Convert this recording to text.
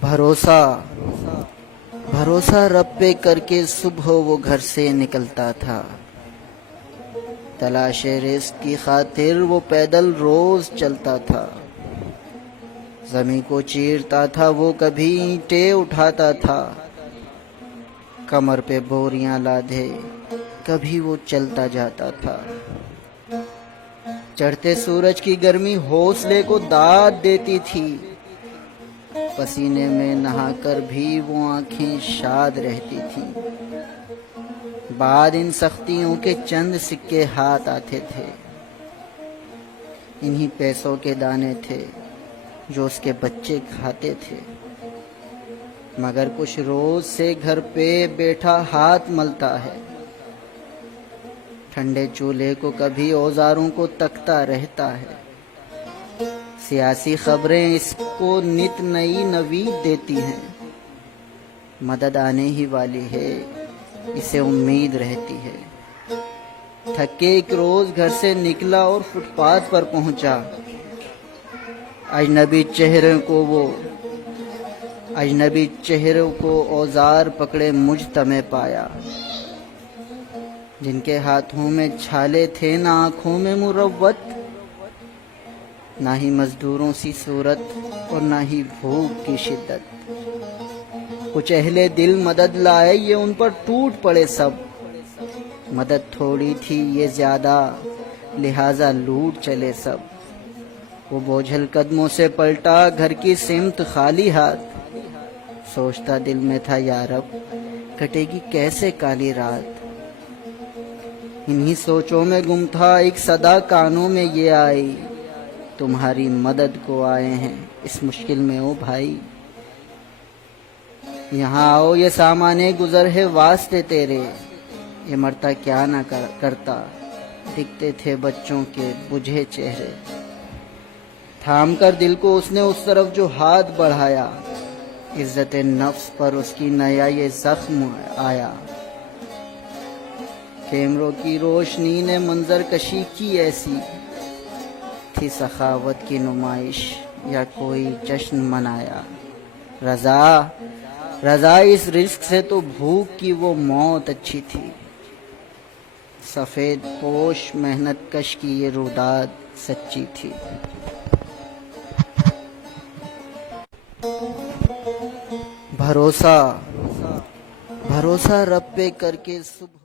بھروسہ بھروسہ رب پہ کر کے صبح وہ گھر سے نکلتا تھا، تلاش رزق کی خاطر وہ پیدل روز چلتا تھا، زمین کو چیرتا تھا وہ کبھی اینٹیں اٹھاتا تھا، کمر پہ بوریاں لادھے کبھی وہ چلتا جاتا تھا، چڑھتے سورج کی گرمی حوصلے کو داد دیتی تھی، پسینے میں نہا کر بھی وہ آنکھیں شاد رہتی تھیں، بعد ان سختیوں کے چند سکے ہاتھ آتے تھے، انہی پیسوں کے دانے تھے جو اس کے بچے کھاتے تھے، مگر کچھ روز سے گھر پہ بیٹھا ہاتھ ملتا ہے، ٹھنڈے چولہے کو کبھی اوزاروں کو تکتا رہتا ہے، سیاسی خبریں اس کو نت نئی نوید دیتی ہیں، مدد آنے ہی والی ہے اسے امید رہتی ہے، تھک کے ایک روز گھر سے نکلا اور فٹ پاتھ پر پہنچا، اجنبی چہروں کو اوزار پکڑے مجتمع پایا، جن کے ہاتھوں میں چھالے تھے نہ آنکھوں میں مروت، نہ ہی مزدوروں سی صورت اور نہ ہی بھوک کی شدت، کچھ اہل دل مدد لائے یہ ان پر ٹوٹ پڑے سب، مدد تھوڑی تھی یہ زیادہ لہٰذا لوٹ چلے سب، وہ بوجھل قدموں سے پلٹا گھر کی سمت خالی ہاتھ، سوچتا دل میں تھا یا رب کٹے گی کیسے کالی رات، انہی سوچوں میں گم تھا ایک صدا کانوں میں یہ آئی، تمہاری مدد کو آئے ہیں اس مشکل میں او بھائی، یہاں آؤ یہ سامانے گزر ہے واسطے تیرے، یہ مرتا کیا نہ کرتا، دکھتے تھے بچوں کے بجھے چہرے، تھام کر دل کو اس نے اس طرف جو ہاتھ بڑھایا، عزت نفس پر اس کی نیا یہ زخم آیا، کیمروں کی روشنی نے منظر کشی کی ایسی، تھی سخاوت کی نمائش یا کوئی جشن منایا، رضا اس رزق سے تو بھوک کی وہ موت اچھی تھی، سفید پوش محنت کش کی یہ روداد سچی تھی۔ بھروسہ رب پہ کر کے صبح